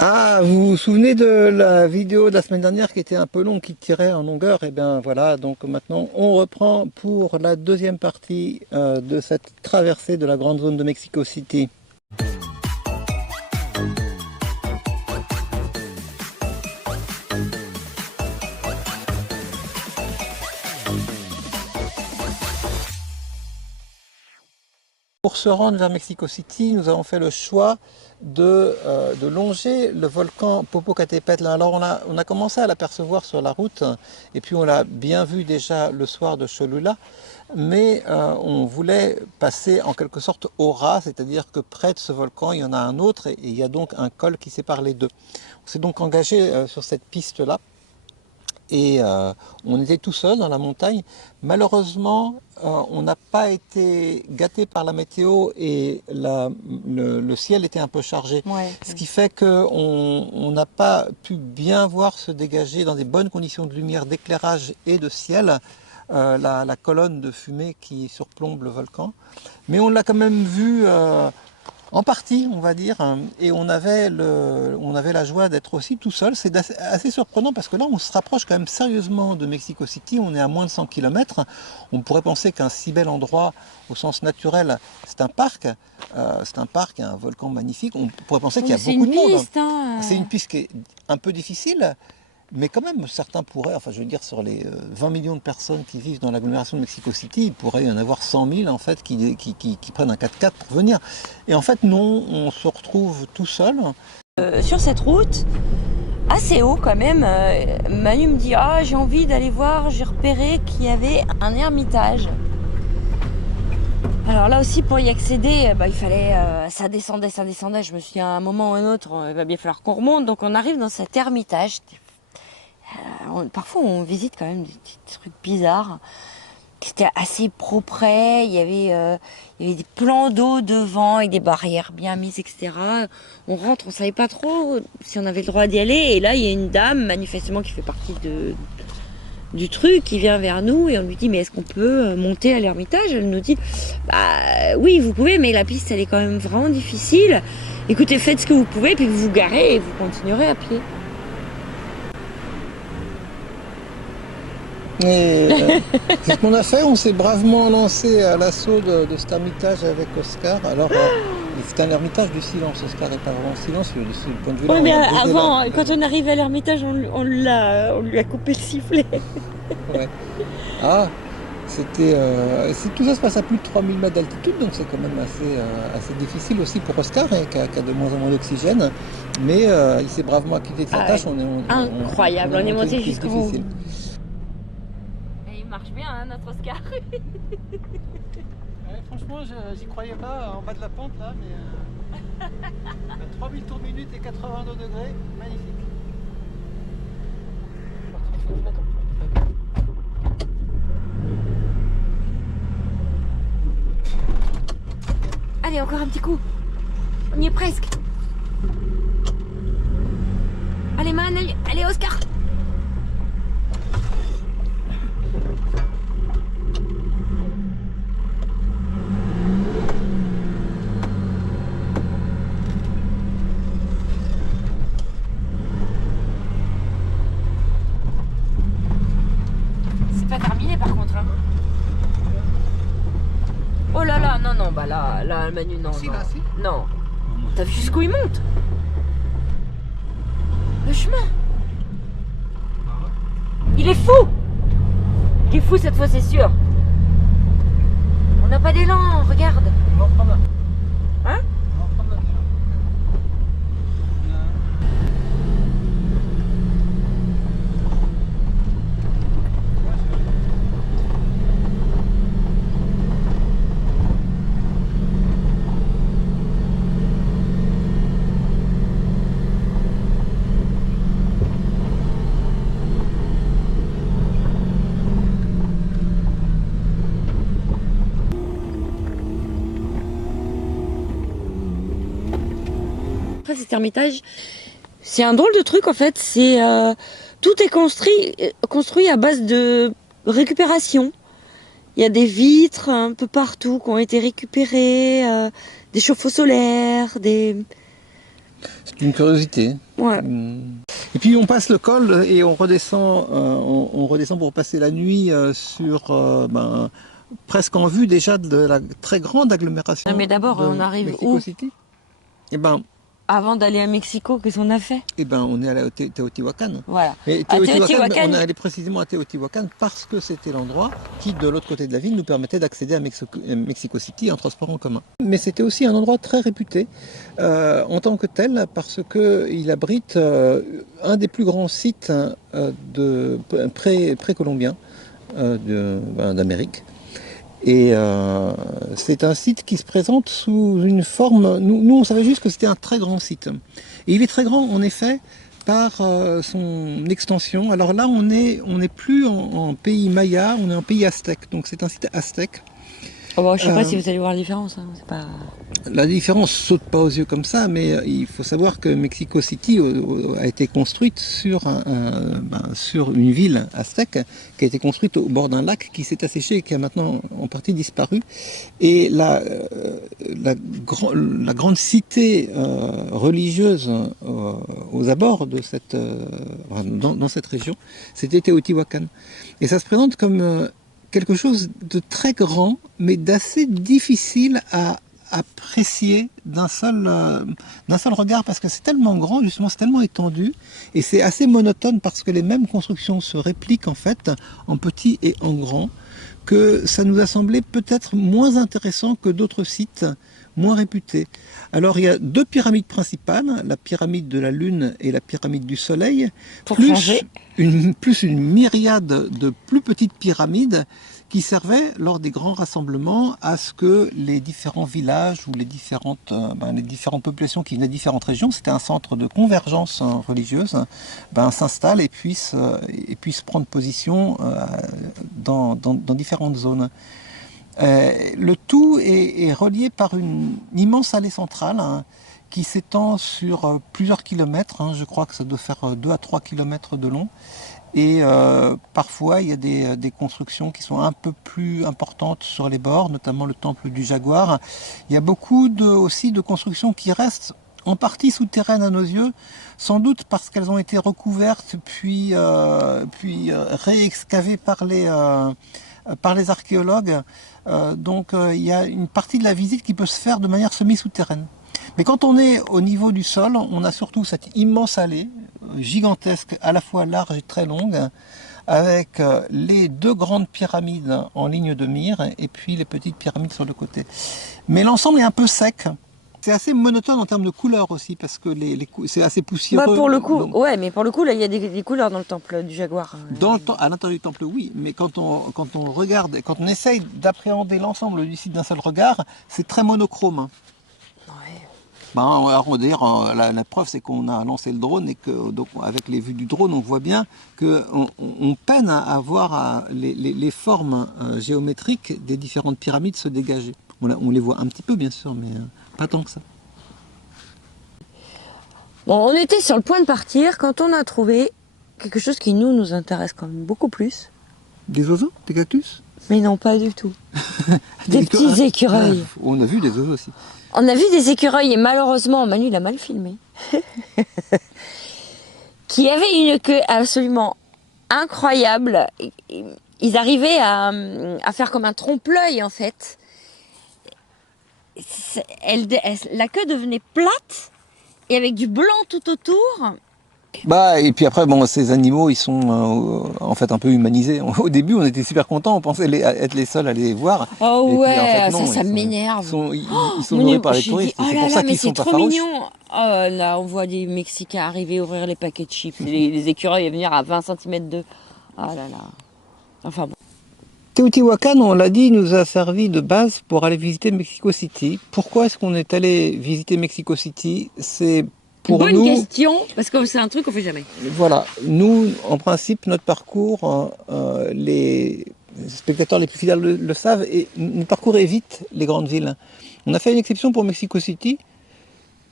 Ah, vous vous souvenez de la vidéo de la semaine dernière qui était un peu longue, qui tirait en longueur? Et bien voilà, donc maintenant on reprend pour la deuxième partie de cette traversée de la grande zone de Mexico City. Pour se rendre vers Mexico City, nous avons fait le choix de longer le volcan Popocatépetl. Alors on a commencé à l'apercevoir sur la route et puis on l'a bien vu déjà le soir de Cholula, mais on voulait passer en quelque sorte au ras, c'est-à-dire que près de ce volcan il y en a un autre et il y a donc un col qui sépare les deux. On s'est donc engagé sur cette piste-là. Et on était tout seul dans la montagne. Malheureusement, on n'a pas été gâté par la météo et le ciel était un peu chargé. Ouais. Ce qui fait qu'on n'a pas pu bien voir se dégager dans des bonnes conditions de lumière, d'éclairage et de ciel la colonne de fumée qui surplombe le volcan. Mais on l'a quand même vu en partie, on va dire, et on avait la joie d'être aussi tout seul. C'est assez surprenant parce que là, on se rapproche quand même sérieusement de Mexico City. On est à moins de 100 km. On pourrait penser qu'un si bel endroit, au sens naturel, c'est un parc. C'est un parc, un volcan magnifique. On pourrait penser Oui, qu'il y mais a c'est beaucoup une de monde. piste, C'est une hein. piste qui est un peu difficile, mais quand même, certains pourraient, enfin je veux dire, sur les 20 millions de personnes qui vivent dans l'agglomération de Mexico City, il pourrait y en avoir 100 000 en fait qui prennent un 4x4 pour venir. Et en fait, non, on se retrouve tout seul. Sur cette route, assez haut quand même, Manu me dit ah j'ai envie d'aller voir, j'ai repéré qu'il y avait un ermitage. Alors là aussi pour y accéder, il fallait, ça descendait, ça descendait. Je me suis dit à un moment ou à un autre, il va bien falloir qu'on remonte. Donc on arrive dans cet ermitage. Parfois on visite quand même des petits trucs bizarres. C'était assez propre, il y avait des plans d'eau devant avec des barrières bien mises, etc. On rentre, on savait pas trop si on avait le droit d'y aller. Et là, il y a une dame, manifestement, qui fait partie du truc, qui vient vers nous et on lui dit mais est-ce qu'on peut monter à l'ermitage? Elle nous dit bah oui, vous pouvez, mais la piste, elle est quand même vraiment difficile. Écoutez, faites ce que vous pouvez, puis vous vous garez et vous continuerez à pied. Et c'est ce qu'on a fait, on s'est bravement lancé à l'assaut de cet ermitage avec Oscar. Alors, c'est un ermitage du silence, Oscar n'est pas vraiment silencieux de ce point de vue-là. Oui, On mais l'a baisé là. avant, quand on arrive à l'ermitage, on lui a coupé le sifflet. Ouais. Ah, tout ça se passe à plus de 3000 mètres d'altitude, donc c'est quand même assez difficile aussi pour Oscar, hein, qui a de moins en moins d'oxygène. Mais il s'est bravement acquitté de sa Ah ouais. tâche, on Incroyable, a on est monté une monté piste jusqu'au bout. difficile. Et il marche bien, hein, notre Oscar. Ouais, franchement, j'y croyais pas en bas de la pente là, mais à 3000 tours minute et 82 degrés, magnifique. Allez, encore un petit coup. On y est presque. Allez, Man, allez, Oscar. C'est pas terminé par contre. Hein. Oh là là, non, non, bah là, Manu, non, Si, non. là, si. Non. T'as vu jusqu'où il monte? Le chemin. Il est fou. Il est fou cette fois, c'est sûr. On n'a pas d'élan, regarde. On va en prendre un. Hein? On va en prendre un déjà. Après cet ermitage, c'est un drôle de truc en fait. Tout est construit à base de récupération. Il y a des vitres un peu partout qui ont été récupérées, des chauffe-eau solaires, des. C'est une curiosité. Ouais. Et puis on passe le col et on redescend, on redescend pour passer la nuit presque en vue déjà de la très grande agglomération Non, mais d'abord, de on arrive Mexico où? City. Et ben, Avant d'aller à Mexico, qu'est-ce qu'on a fait? on est allé à Teotihuacan. Voilà. Mais À Teotihuacan, on Teotihuacan, est allé précisément à Teotihuacan parce que c'était l'endroit qui, de l'autre côté de la ville, nous permettait d'accéder à Mexico City en transport en commun. Mais c'était aussi un endroit très réputé en tant que tel parce qu'il abrite un des plus grands sites précolombiens d'Amérique. Et c'est un site qui se présente sous une forme... Nous, on savait juste que c'était un très grand site. Et il est très grand, en effet, par son extension. Alors là, on n'est plus en pays maya, on est en pays aztèque. Donc c'est un site aztèque. oh, bah, je sais pas si vous allez voir la différence. Hein. C'est pas... La différence saute pas aux yeux comme ça, mais il faut savoir que Mexico City a été construite sur une ville aztèque qui a été construite au bord d'un lac qui s'est asséché et qui a maintenant en partie disparu. Et la grande cité religieuse aux abords de dans cette région, c'était Teotihuacan. Et ça se présente comme quelque chose de très grand, mais d'assez difficile à apprécier d'un seul regard, parce que c'est tellement grand, justement, c'est tellement étendu, et c'est assez monotone parce que les mêmes constructions se répliquent en fait, en petit et en grand, que ça nous a semblé peut-être moins intéressant que d'autres sites moins réputés. Alors il y a deux pyramides principales, la pyramide de la Lune et la pyramide du Soleil, plus une myriade de plus petites pyramides qui servaient lors des grands rassemblements à ce que les différents villages ou les différentes populations qui venaient de différentes régions, c'était un centre de convergence religieuse, s'installent et puissent prendre position dans différentes zones. Le tout est relié par une immense allée centrale qui s'étend sur plusieurs kilomètres. Je crois que ça doit faire 2 à 3 kilomètres de long. Et parfois, il y a des constructions qui sont un peu plus importantes sur les bords, notamment le temple du Jaguar. Il y a beaucoup aussi de constructions qui restent en partie souterraines à nos yeux, sans doute parce qu'elles ont été recouvertes puis réexcavées par les archéologues. Donc il y a une partie de la visite qui peut se faire de manière semi-souterraine. Mais quand on est au niveau du sol, on a surtout cette immense allée, gigantesque, à la fois large et très longue, avec les deux grandes pyramides en ligne de mire et puis les petites pyramides sur le côté. Mais l'ensemble est un peu sec. C'est assez monotone en termes de couleurs aussi, parce que c'est assez poussiéreux. pour le coup, ouais, mais pour le coup, là, il y a des couleurs dans le temple du Jaguar. À l'intérieur du temple, oui, mais quand on regarde, quand on essaye d'appréhender l'ensemble du site d'un seul regard, c'est très monochrome. La preuve, c'est qu'on a lancé le drone et que, donc, avec les vues du drone, on voit bien qu'on peine à voir les formes géométriques des différentes pyramides se dégager. On les voit un petit peu, bien sûr, mais pas tant que ça. Bon, on était sur le point de partir quand on a trouvé quelque chose qui nous intéresse quand même beaucoup plus. Des oiseaux? Des cactus? Mais non, pas du tout. Des petits écureuils. On a vu des oiseaux aussi. On a vu des écureuils et malheureusement, Manu l'a mal filmé, qui avaient une queue absolument incroyable. Ils arrivaient à faire comme un trompe-l'œil en fait. La queue devenait plate et avec du blanc tout autour. Et puis après, ces animaux, ils sont en fait un peu humanisés. Au début, on était super contents, on pensait être les seuls à les voir. Oh et ouais, puis, en fait, non, ça m'énerve. Ils sont nourris par les touristes, c'est pour ça qu'ils sont pas farouches. C'est trop mignon. Oh là, on voit des Mexicains arriver, ouvrir les paquets de chips, les écureuils venir à 20 cm d'eux. Oh là là. Enfin bon. Teotihuacan, on l'a dit, nous a servi de base pour aller visiter Mexico City. Pourquoi est-ce qu'on est allé visiter Mexico City? C'est Bonne question, parce que c'est un truc qu'on fait jamais. Voilà, nous, en principe, notre parcours, les spectateurs les plus fidèles le savent, et notre parcours évite les grandes villes. On a fait une exception pour Mexico City,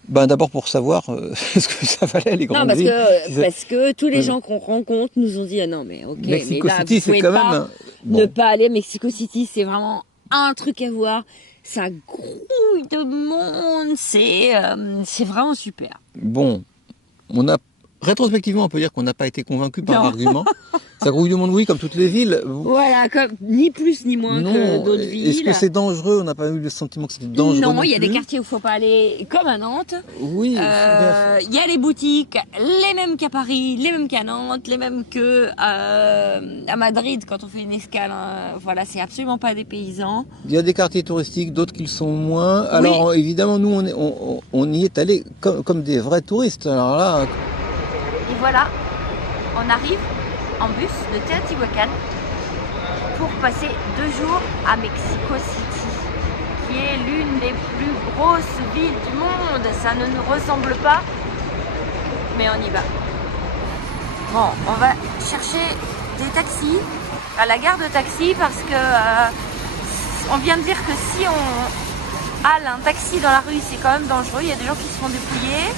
d'abord pour savoir ce que ça valait les grandes villes. Parce que tous les gens qu'on rencontre nous ont dit ah non mais ok, Mexico mais là, City, c'est quand même ne pas aller à Mexico City, c'est vraiment un truc à voir. ça grouille de monde, c'est vraiment super. Bon, rétrospectivement, on peut dire qu'on n'a pas été convaincu par l'argument. Ça grouille de monde, oui, comme toutes les villes. Voilà, comme, ni plus ni moins que d'autres villes. Est-ce que c'est dangereux? On n'a pas eu le sentiment que c'était dangereux. Non, il y a des quartiers où il ne faut pas aller, comme à Nantes. Oui. Il y a les boutiques, les mêmes qu'à Paris, les mêmes qu'à Nantes, les mêmes que à Madrid quand on fait une escale. Voilà, c'est absolument pas des paysans. Il y a des quartiers touristiques, d'autres qui le sont moins. Alors oui. Évidemment, nous, on y est allé comme des vrais touristes. Alors là. Et voilà, on arrive en bus de Teotihuacan pour passer 2 jours à Mexico City, qui est l'une des plus grosses villes du monde. Ça ne nous ressemble pas, mais on y va. Bon, on va chercher des taxis à la gare de taxi parce que on vient de dire que si on hale un taxi dans la rue, c'est quand même dangereux. Il y a des gens qui se font dépouiller.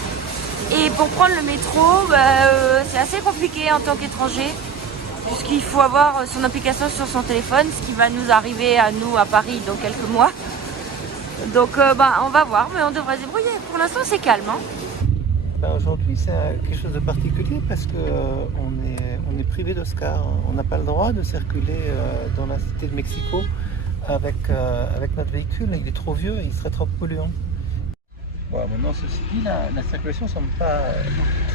Et pour prendre le métro, c'est assez compliqué en tant qu'étranger, puisqu'il faut avoir son application sur son téléphone, ce qui va nous arriver à nous à Paris dans quelques mois. Donc on va voir, mais on devrait se débrouiller. Pour l'instant, c'est calme. Aujourd'hui, c'est quelque chose de particulier parce qu'on est privé d'Oscar. On n'a pas le droit de circuler dans la cité de Mexico avec notre véhicule. Il est trop vieux et il serait trop polluant. Bon, maintenant, ceci dit, la circulation ne semble pas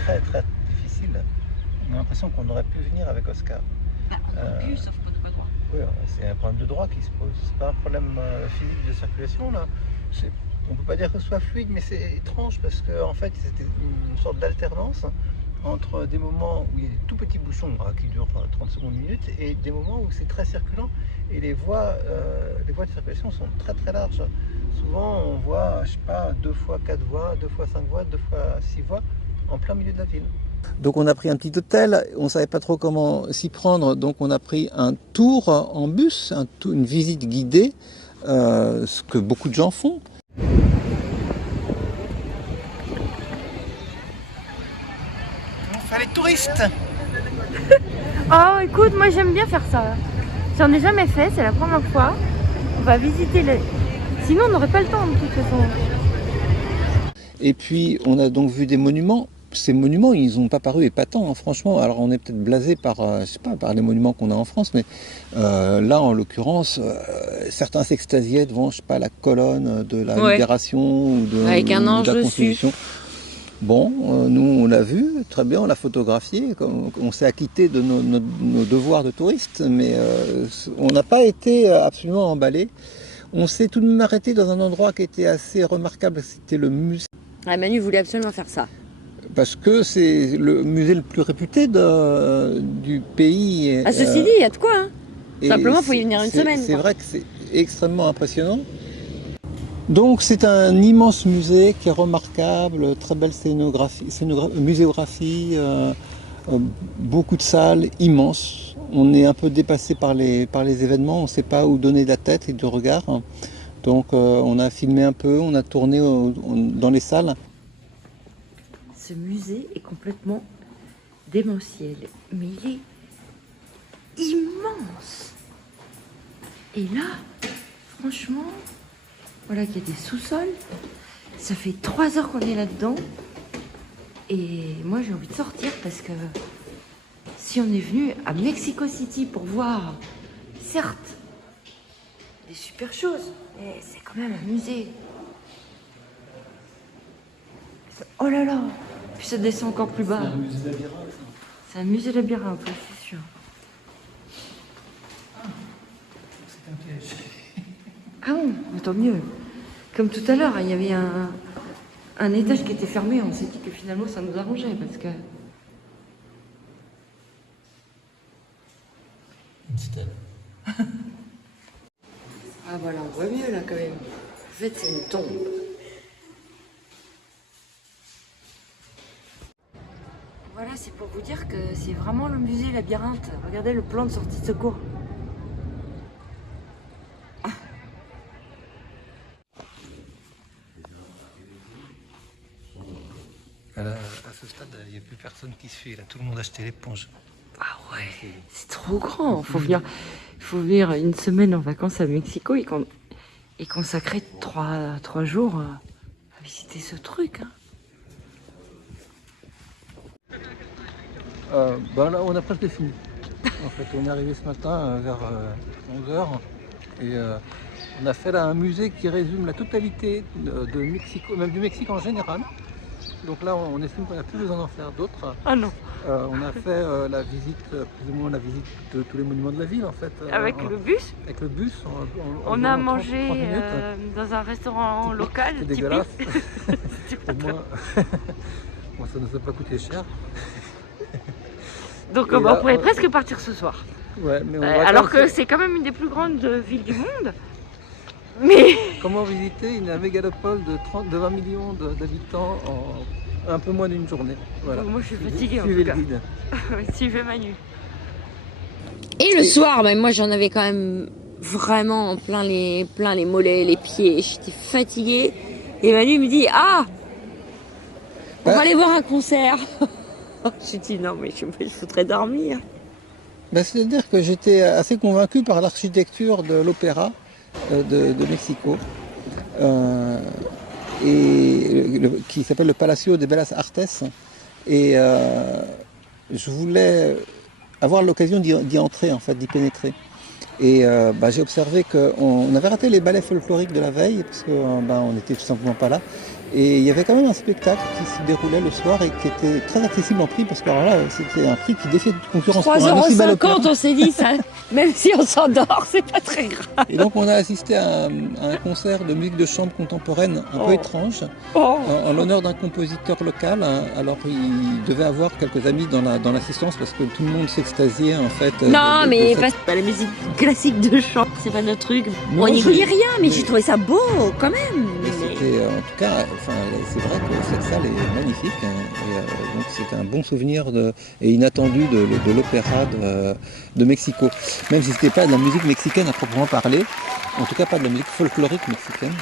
très très difficile. On a l'impression qu'on aurait pu venir avec Oscar. On aurait pu, sauf qu'on n'a pas le droit. Oui, c'est un problème de droit qui se pose. C'est pas un problème physique de circulation là. On ne peut pas dire que ce soit fluide, mais c'est étrange parce qu'en fait, c'était une sorte d'alternance entre des moments où il y a des tout petits bouchons qui durent 30 secondes, une minute, et des moments où c'est très circulant et les voies de circulation sont très très larges. Souvent, on voit, je sais pas, 2 fois 4 voies, 2 fois 5 voies, 2 fois 6 voies en plein milieu de la ville. Donc on a pris un petit hôtel, on ne savait pas trop comment s'y prendre, donc on a pris un tour en bus, une visite guidée, ce que beaucoup de gens font. Les touristes. Oh, écoute, moi j'aime bien faire ça. J'en ai jamais fait, c'est la première fois. On va visiter les... Sinon, on n'aurait pas le temps de toute façon. Et puis, on a donc vu des monuments. Ces monuments, ils n'ont pas paru épatants, hein, franchement. Alors, on est peut-être blasé par, je sais pas, par les monuments qu'on a en France, mais là, en l'occurrence, certains s'extasiaient devant, je sais pas, la colonne de la Libération ou de, avec un ange de la dessus. Constitution. Bon, nous on l'a vu, très bien, on l'a photographié, on s'est acquitté de nos devoirs de touristes, mais on n'a pas été absolument emballé. On s'est tout de même arrêté dans un endroit qui était assez remarquable, c'était le musée. Ah, Manu voulait absolument faire ça. Parce que c'est le musée le plus réputé du pays. Ah, ceci dit, il y a de quoi, hein. Simplement, il faut y venir une semaine. C'est vrai que c'est extrêmement impressionnant. Donc c'est un immense musée qui est remarquable, très belle muséographie, beaucoup de salles immenses. On est un peu dépassé par les événements, on ne sait pas où donner la tête et du regard. Donc on a filmé un peu, on a tourné dans les salles. Ce musée est complètement démentiel, mais il est immense. Et là, franchement... Voilà qu'il y a des sous-sols. Ça fait 3 heures qu'on est là-dedans. Et moi, j'ai envie de sortir parce que si on est venu à Mexico City pour voir, certes, des super choses, mais c'est quand même un musée. Oh là là! Puis ça descend encore plus bas. C'est un musée labyrinthe. C'est un musée labyrinthe, c'est sûr. C'est un piège. Ah bon, mais tant mieux. Comme tout à l'heure, il y avait un étage qui était fermé. On s'est dit que finalement, ça nous arrangeait parce que... Une stèle. Ah voilà, on voit mieux là quand même. En fait, c'est une tombe. Voilà, c'est pour vous dire que c'est vraiment le musée labyrinthe. Regardez le plan de sortie de secours. Là, à ce stade, il n'y a plus personne qui suit. Là, tout le monde a acheté l'éponge. Ah ouais, c'est trop grand. Faut venir une semaine en vacances à Mexico et et consacrer trois jours à visiter ce truc. Hein. Là, on a presque fini. En fait, on est arrivé ce matin vers 11h et on a fait là un musée qui résume la totalité de Mexico, même du Mexique en général. Donc là, on estime qu'on n'a plus besoin d'en faire d'autres. Ah non. On a fait la visite, plus ou moins la visite de tous les monuments de la ville en fait. Avec le bus. Avec le bus. On a mangé dans un restaurant local. C'est dégueulasse. Au moins, bon, ça ne nous a pas coûté cher. Donc on pourrait presque partir ce soir. Ouais, mais alors que c'est quand même une des plus grandes villes du monde. Mais comment visiter une mégalopole de 20 millions d'habitants en un peu moins d'une journée. Voilà. Moi je suis fatiguée en Suivez tout cas. le guide. Suivez Manu. Et le soir, moi j'en avais quand même vraiment plein les mollets, les pieds. J'étais fatiguée. Et Manu me dit on va aller voir un concert. J'ai dit non mais je voudrais dormir. C'est-à-dire que j'étais assez convaincu par l'architecture de l'opéra de Mexico, qui s'appelle le Palacio de Bellas Artes. Et je voulais avoir l'occasion d'y entrer, en fait, d'y pénétrer. Et j'ai observé qu'on avait raté les ballets folkloriques de la veille, parce qu'on n'était tout simplement pas là. Et il y avait quand même un spectacle qui se déroulait le soir et qui était très accessible en prix, parce que alors là, c'était un prix qui défiait toute concurrence. 3,50 €, on s'est dit ça. Même si on s'endort, c'est pas très grave. Et donc on a assisté à un concert de musique de chambre contemporaine un peu étrange, en l'honneur d'un compositeur local. Alors il devait avoir quelques amis dans l'assistance, parce que tout le monde s'extasiait en fait. Non, mais pas la musique classique de chant, c'est pas notre truc. On n'y voyait rien, mais j'ai trouvé ça beau quand même. Mais c'était en tout cas, c'est vrai que cette salle est magnifique, hein, et donc c'est un bon souvenir et inattendu de l'opéra de Mexico. Même si c'était pas de la musique mexicaine à proprement parler, en tout cas pas de la musique folklorique mexicaine.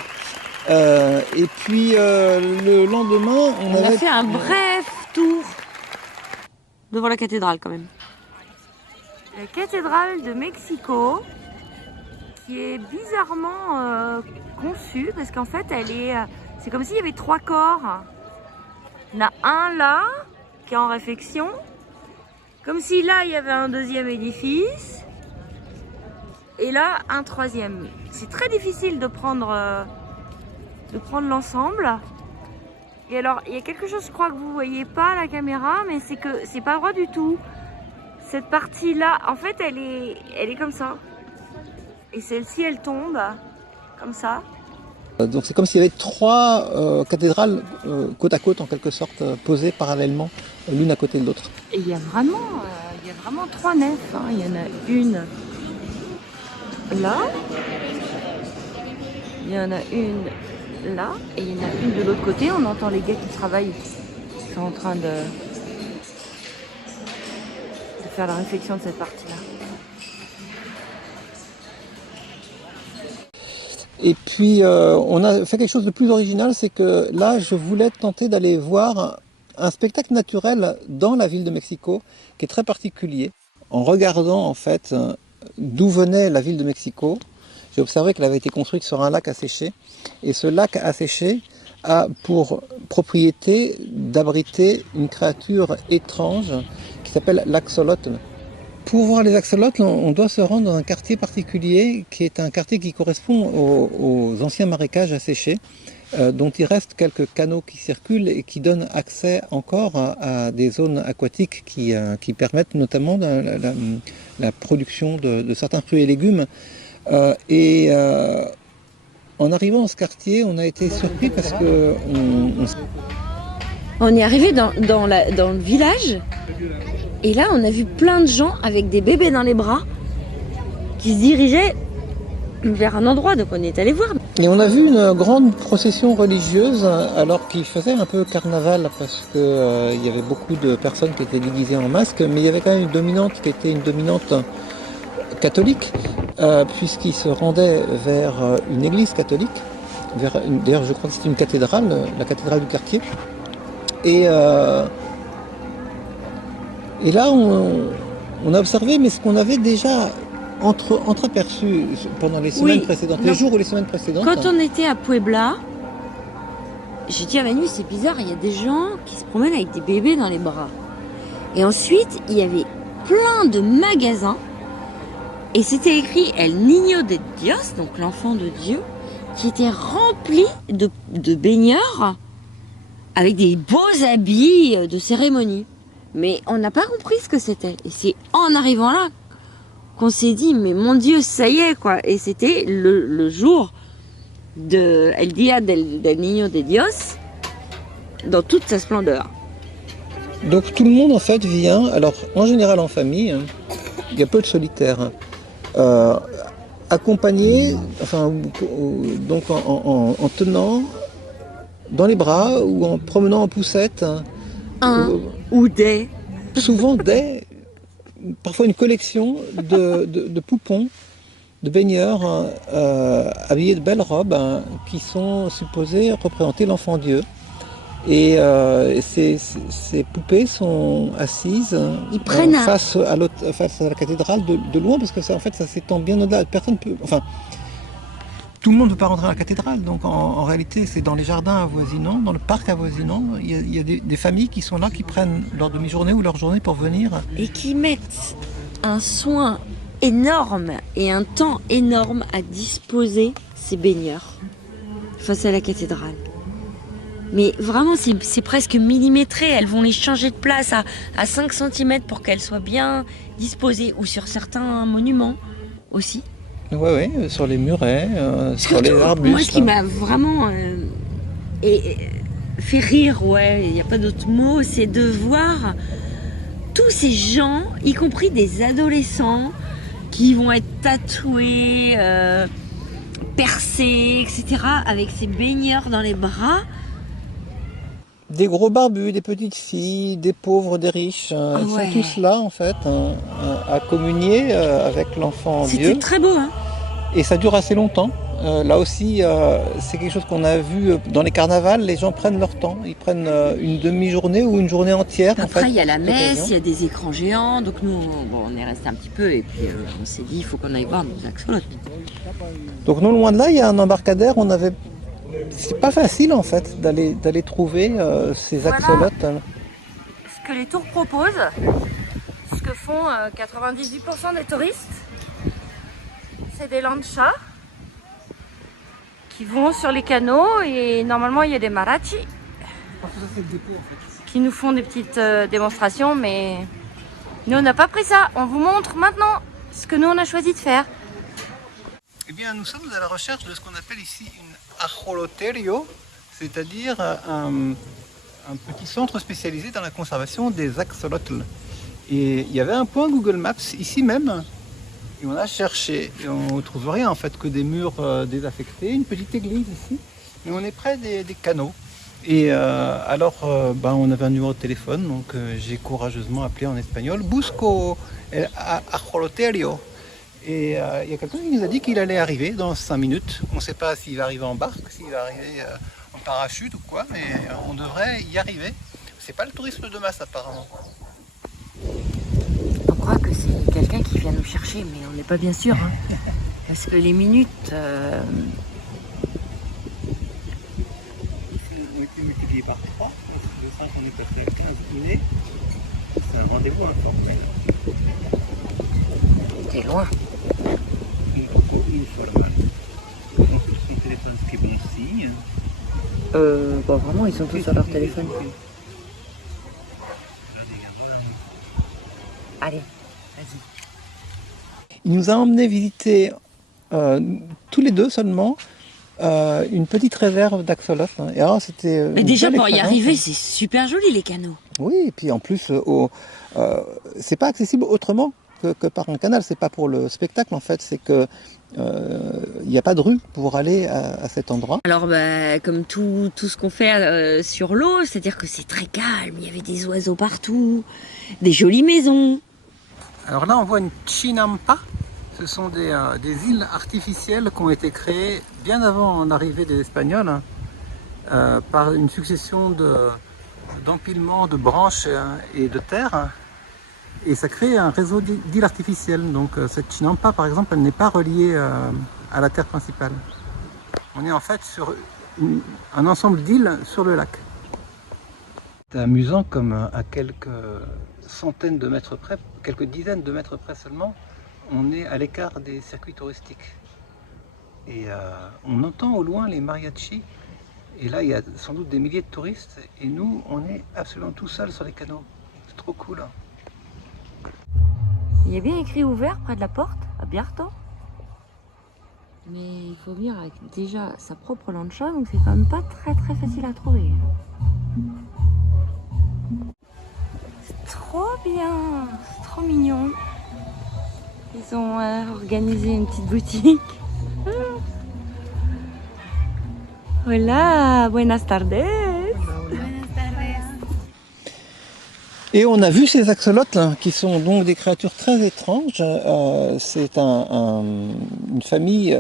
Et puis le lendemain, on a fait un bref tour devant la cathédrale quand même. La cathédrale de Mexico, qui est bizarrement conçue parce qu'en fait c'est comme s'il y avait 3 corps. Il y en a un là qui est en réflexion, comme si là il y avait un deuxième édifice et là un troisième. C'est très difficile de prendre l'ensemble. Et alors il y a quelque chose, je crois que vous voyez pas à la caméra, mais c'est que c'est pas droit du tout. Cette partie là, en fait elle est comme ça. Et celle-ci elle tombe comme ça. Donc c'est comme s'il y avait 3 cathédrales côte à côte en quelque sorte, posées parallèlement l'une à côté de l'autre. Et il y a vraiment 3 nefs. Hein. Il y en a une là, il y en a une là, et il y en a une de l'autre côté. On entend les gars qui travaillent, qui sont en train de faire la réflexion de cette partie-là. Et puis on a fait quelque chose de plus original, c'est que là je voulais tenter d'aller voir un spectacle naturel dans la ville de Mexico qui est très particulier. En regardant en fait d'où venait la ville de Mexico, j'ai observé qu'elle avait été construite sur un lac asséché, et ce lac asséché a pour propriété d'abriter une créature étrange qui s'appelle l'axolotl. Pour voir les axolotes, on doit se rendre dans un quartier particulier qui est un quartier qui correspond aux anciens marécages asséchés, dont il reste quelques canaux qui circulent et qui donnent accès encore à des zones aquatiques qui permettent notamment la production de certains fruits et légumes. En arrivant dans ce quartier, on a été surpris parce que on est arrivé dans le village. Et là, on a vu plein de gens avec des bébés dans les bras qui se dirigeaient vers un endroit, donc on est allé voir. Et on a vu une grande procession religieuse alors qu'il faisait un peu carnaval, parce que il y avait beaucoup de personnes qui étaient déguisées en masque, mais il y avait quand même une dominante qui était une dominante catholique, puisqu'il se rendait vers une église catholique, d'ailleurs je crois que c'était une cathédrale, la cathédrale du quartier. Et là, on a observé, mais ce qu'on avait déjà entreaperçu pendant les semaines précédentes, les jours ou les semaines précédentes. Quand on était à Puebla, j'ai dit à Manu, c'est bizarre, il y a des gens qui se promènent avec des bébés dans les bras. Et ensuite, il y avait plein de magasins et c'était écrit El Niño de Dios, donc l'enfant de Dieu, qui était rempli de baigneurs avec des beaux habits de cérémonie. Mais on n'a pas compris ce que c'était. Et c'est en arrivant là qu'on s'est dit, mais mon Dieu, ça y est, quoi. Et c'était le jour de El Día del Niño de Dios dans toute sa splendeur. Donc tout le monde en fait vient, alors en général en famille, hein, il y a peu de solitaires, accompagnés, enfin, donc en tenant dans les bras ou en promenant en poussette. Ou des. Souvent parfois une collection de poupons, de baigneurs habillés de belles robes qui sont supposés représenter l'enfant Dieu. Et ces poupées sont assises face à la cathédrale de loin, parce que ça, en fait, ça s'étend bien au-delà. Personne peut, enfin, tout le monde ne peut pas rentrer à la cathédrale. Donc en réalité, c'est dans les jardins avoisinants, dans le parc avoisinant. Il y a des familles qui sont là, qui prennent leur demi-journée ou leur journée pour venir. Et qui mettent un soin énorme et un temps énorme à disposer ces baigneurs face à la cathédrale. Mais vraiment, c'est presque millimétré. Elles vont les changer de place à 5 cm pour qu'elles soient bien disposées. Ou sur certains monuments aussi. Oui, sur les murets, sur les arbustes. Moi, ce qui m'a vraiment fait rire, il n'y a pas d'autre mot, c'est de voir tous ces gens, y compris des adolescents, qui vont être tatoués, percés, etc., avec ces baigneurs dans les bras. Des gros barbus, des petites filles, des pauvres, des riches, ils sont tous là en fait, à communier avec l'enfant Dieu. C'était très beau, hein. Et ça dure assez longtemps. Là aussi, c'est quelque chose qu'on a vu dans les carnavals, les gens prennent leur temps, ils prennent une demi-journée ou une journée entière. Après, il y a la messe, il y a des écrans géants, donc nous, on est resté un petit peu et puis on s'est dit, il faut qu'on aille voir nos axolotes. Donc non loin de là, il y a un embarcadère, c'est pas facile en fait d'aller trouver ces axolotes. Ce que les tours proposent, ce que font 98% des touristes, c'est des lanchas qui vont sur les canaux et normalement il y a des marachis qui nous font des petites démonstrations, mais nous on n'a pas pris ça. On vous montre maintenant ce que nous on a choisi de faire. Eh bien, nous sommes à la recherche de ce qu'on appelle ici une ajoloterio, c'est-à-dire un petit centre spécialisé dans la conservation des axolotls. Et il y avait un point Google Maps ici même, et on a cherché, et on ne trouve rien en fait, que des murs désaffectés, une petite église ici, mais on est près des canaux. Et on avait un numéro de téléphone, donc j'ai courageusement appelé en espagnol Busco el ajoloterio. Et il y a quelqu'un qui nous a dit qu'il allait arriver dans 5 minutes. On ne sait pas s'il va arriver en barque, s'il va arriver en parachute ou quoi, mais on devrait y arriver. C'est pas le tourisme de masse apparemment. On croit que c'est quelqu'un qui vient nous chercher, mais on n'est pas bien sûr. Hein, parce que les minutes... ont été multipliées par 3. De 5, on est passé à 15 dîners. C'est un rendez-vous informel. C'est loin. Informal. Donc, son téléphone, ce qui est bon signe. Vraiment, ils sont tous sur leur téléphone. Allez, vas-y. Il nous a emmené visiter tous les deux seulement une petite réserve d'axolotes. Hein. Et alors, c'était. Mais déjà pour y arriver, c'est super joli les canaux. Oui, et puis en plus, c'est pas accessible autrement que par un canal. C'est pas pour le spectacle en fait, c'est que il n'y a pas de rue pour aller à cet endroit. Alors comme tout ce qu'on fait sur l'eau, c'est-à-dire que c'est très calme, il y avait des oiseaux partout, des jolies maisons. Alors là on voit une chinampa, ce sont des îles artificielles qui ont été créées bien avant l'arrivée des Espagnols par une succession d'empilements de branches et de terre. Et ça crée un réseau d'îles artificielles. Donc cette Chinampa, par exemple, elle n'est pas reliée à la terre principale. On est en fait sur un ensemble d'îles sur le lac. C'est amusant comme à quelques centaines de mètres près, quelques dizaines de mètres près seulement, on est à l'écart des circuits touristiques. Et on entend au loin les mariachis. Et là, il y a sans doute des milliers de touristes. Et nous, on est absolument tout seuls sur les canaux. C'est trop cool. Il y a bien écrit ouvert près de la porte, à Biartan. Mais il faut venir avec déjà sa propre lancha, donc c'est quand même pas très facile à trouver. C'est trop bien, c'est trop mignon. Ils ont organisé une petite boutique. Hola, buenas tardes. Et on a vu ces axolotes là, qui sont donc des créatures très étranges. C'est une famille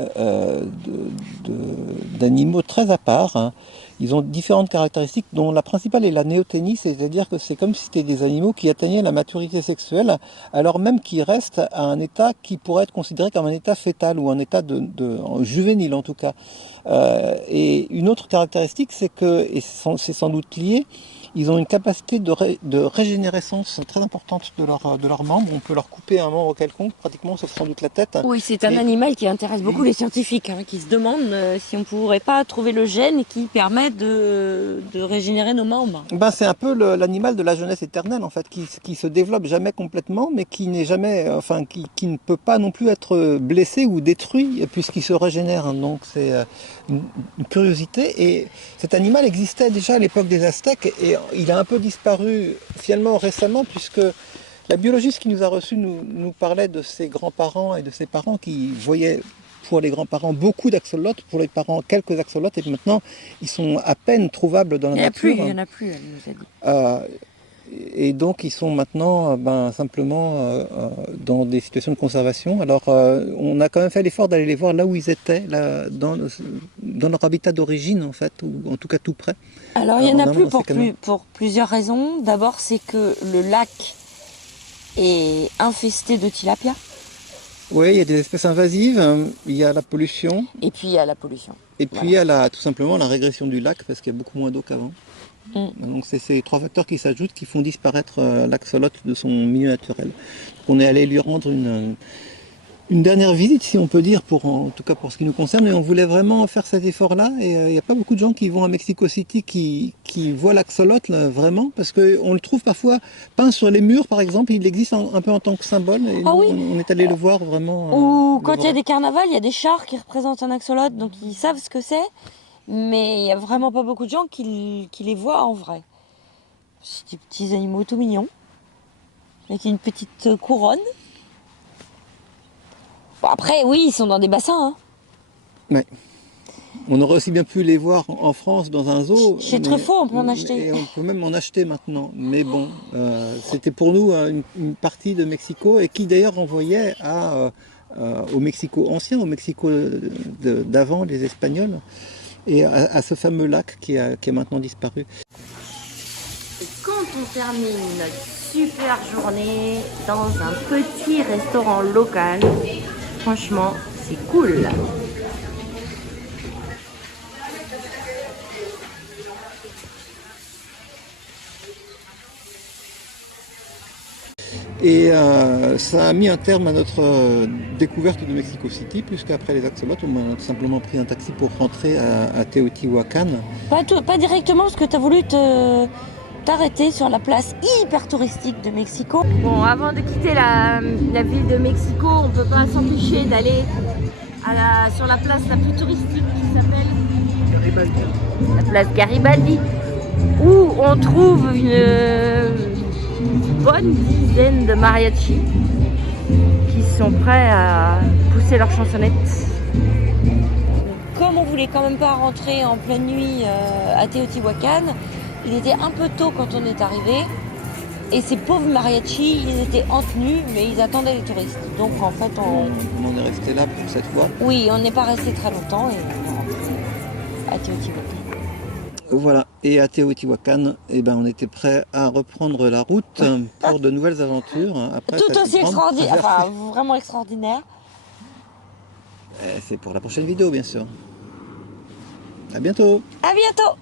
d'animaux très à part. Hein. Ils ont différentes caractéristiques, dont la principale est la néoténie, c'est-à-dire que c'est comme si c'était des animaux qui atteignaient la maturité sexuelle, alors même qu'ils restent à un état qui pourrait être considéré comme un état fœtal ou un état juvénile en tout cas. Et une autre caractéristique, c'est que, et c'est sans doute lié, ils ont une capacité de régénérescence très importante de leurs membres. On peut leur couper un membre quelconque, pratiquement, sauf sans doute la tête. Oui, c'est un animal qui intéresse beaucoup les scientifiques, hein, qui se demandent si on ne pourrait pas trouver le gène qui permet de régénérer nos membres. Ben, c'est un peu l'animal de la jeunesse éternelle, en fait, qui se développe jamais complètement, mais qui n'est jamais, enfin, qui ne peut pas non plus être blessé ou détruit, puisqu'il se régénère. Donc c'est une curiosité. Et cet animal existait déjà à l'époque des Aztèques, et il a un peu disparu finalement récemment, puisque la biologiste qui nous a reçus nous parlait de ses grands-parents et de ses parents qui voyaient pour les grands-parents beaucoup d'axolotes, pour les parents quelques axolotes, et maintenant ils sont à peine trouvables dans la nature. Il n'y en a plus, elle nous a dit. Et donc ils sont maintenant simplement dans des situations de conservation. Alors on a quand même fait l'effort d'aller les voir là où ils étaient, là, dans leur habitat d'origine en fait, ou en tout cas tout près. Alors il n'y en a plus pour plusieurs raisons. D'abord c'est que le lac est infesté de tilapia. Oui, il y a des espèces invasives, il y a la pollution. Et puis il y a la pollution. Et puis il y a tout simplement la régression du lac parce qu'il y a beaucoup moins d'eau qu'avant. Donc c'est ces trois facteurs qui s'ajoutent qui font disparaître l'axolote de son milieu naturel. Donc on est allé lui rendre une dernière visite, si on peut dire, en tout cas pour ce qui nous concerne, et on voulait vraiment faire cet effort-là. Et il n'y a pas beaucoup de gens qui vont à Mexico City qui voient l'axolote vraiment, parce qu'on le trouve parfois peint sur les murs, par exemple. Il existe un peu en tant que symbole. Et on est allé le voir vraiment. Ou quand il y a des carnavals, il y a des chars qui représentent un axolote, donc ils savent ce que c'est. Mais il n'y a vraiment pas beaucoup de gens qui les voient en vrai. C'est des petits animaux tout mignons, avec une petite couronne. Bon, après, oui, ils sont dans des bassins. Hein. Ouais. On aurait aussi bien pu les voir en France dans un zoo. Chez Truffaut, on peut en acheter. Et on peut même en acheter maintenant. Mais bon, c'était pour nous une partie de Mexico et qui d'ailleurs renvoyait au Mexico ancien, au Mexico d'avant, les Espagnols. Et à ce fameux lac qui a maintenant disparu. Et quand on termine notre super journée dans un petit restaurant local, franchement, c'est cool. Et ça a mis un terme à notre découverte de Mexico City, puisqu'après les axolotes, on a tout simplement pris un taxi pour rentrer à Teotihuacan. Pas directement, parce que tu as voulu t'arrêter sur la place hyper touristique de Mexico. Bon, avant de quitter la ville de Mexico, on ne peut pas s'empêcher d'aller sur la place la plus touristique qui s'appelle Garibaldi. La place Garibaldi, où on trouve une bonne dizaine de mariachis qui sont prêts à pousser leurs chansonnettes. Comme on voulait quand même pas rentrer en pleine nuit à Teotihuacan, il était un peu tôt quand on est arrivé et ces pauvres mariachis, ils étaient en tenue mais ils attendaient les touristes. Donc en fait on est resté là pour cette fois. Oui, on n'est pas resté très longtemps et on est rentré à Teotihuacan. Voilà. Et à Teotihuacan, eh ben, on était prêt à reprendre la route pour de nouvelles aventures. Après Tout cette aussi grande extraordinaire, traversée. enfin vraiment extraordinaire. C'est pour la prochaine vidéo, bien sûr. À bientôt! À bientôt!